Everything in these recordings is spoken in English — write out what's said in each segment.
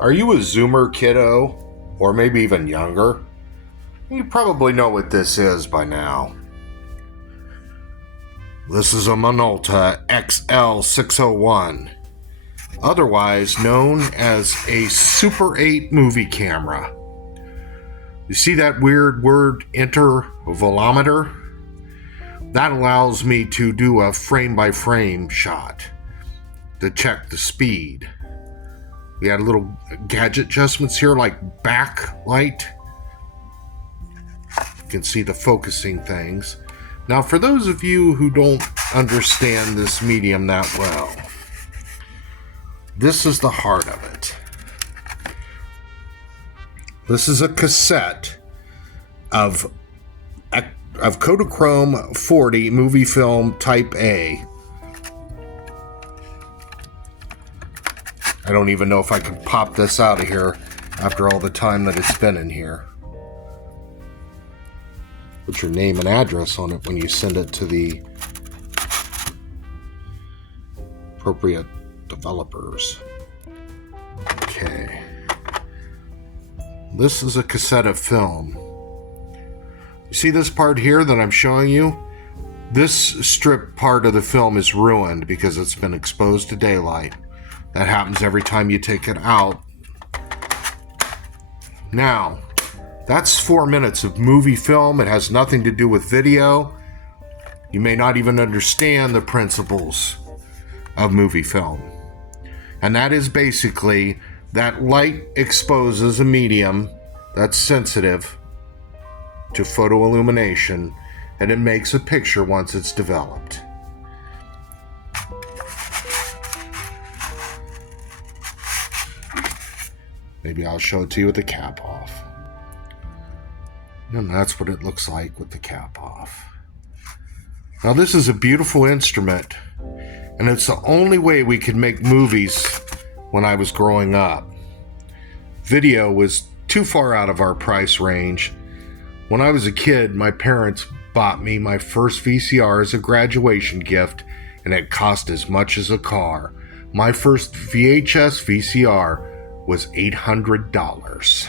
Are you a Zoomer kiddo? Or maybe even younger? You probably know what this is by now. This is a Minolta XL601, otherwise known as a Super 8 movie camera. You see that weird word intervalometer? That allows me to do a frame-by-frame shot to check the speed. We had little gadget adjustments here like backlight. You can see the focusing things. Now, for those of you who don't understand this medium that well, this is the heart of it. This is a cassette of Kodachrome 40 movie film Type A. I don't even know if I can pop this out of here after all the time that it's been in here. Put your name and address on it when you send it to the appropriate developers. Okay. This is a cassette of film. You see this part here that I'm showing you? This strip part of the film is ruined because it's been exposed to daylight. That happens every time you take it out. Now, that's 4 minutes of movie film. It has nothing to do with video. You may not even understand the principles of movie film. And that is basically that light exposes a medium that's sensitive to photoillumination, and it makes a picture once it's developed. Maybe I'll show it to you with the cap off. And that's what it looks like with the cap off. Now, this is a beautiful instrument, and it's the only way we could make movies when I was growing up. Video was too far out of our price range. When I was a kid, my parents bought me my first VCR as a graduation gift, and it cost as much as a car. My first VHS VCR was $800.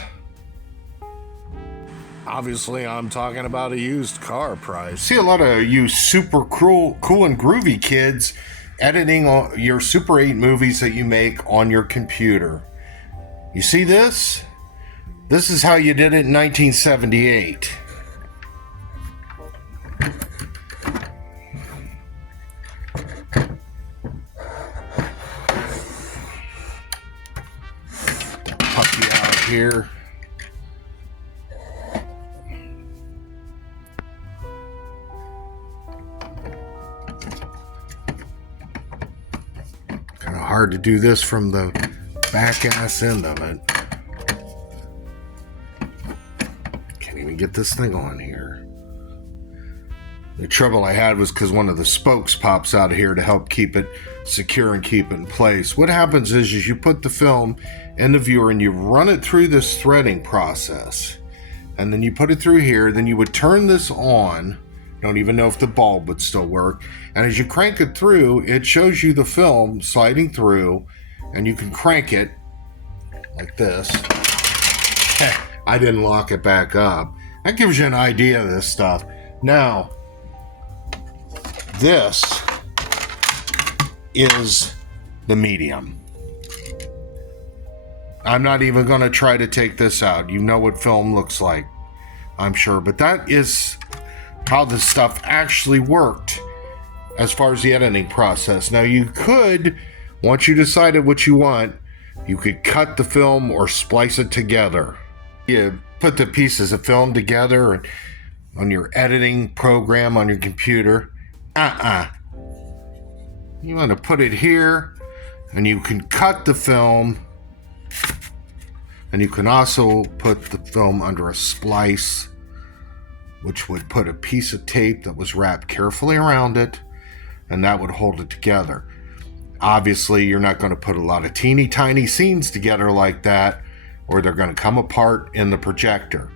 Obviously, I'm talking about a used car price. See a lot of you super cool and groovy kids editing your Super 8 movies that you make on your computer. You see this? This is how you did it in 1978. Puppy out here. Kind of hard to do this from the back ass end of it. Can't even get this thing on here. The trouble I had was because one of the spokes pops out of here to help keep it secure and keep it in place. What happens is you put the film in the viewer and you run it through this threading process. And then you put it through here, then you would turn this on. Don't even know if the bulb would still work. And as you crank it through, it shows you the film sliding through, and you can crank it like this. I didn't lock it back up. That gives you an idea of this stuff. Now, this is the medium. I'm not even going to try to take this out. You know what film looks like, I'm sure. But that is how this stuff actually worked as far as the editing process. Now, you could, once you decided what you want, you could cut the film or splice it together. You put the pieces of film together on your editing program on your computer. You want to put it here, and you can cut the film, and you can also put the film under a splice, which would put a piece of tape that was wrapped carefully around it, and that would hold it together. Obviously, you're not going to put a lot of teeny tiny scenes together like that, or they're going to come apart in the projector.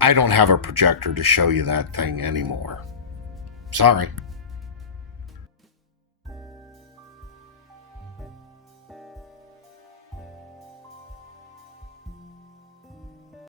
I don't have a projector to show you that thing anymore. Sorry.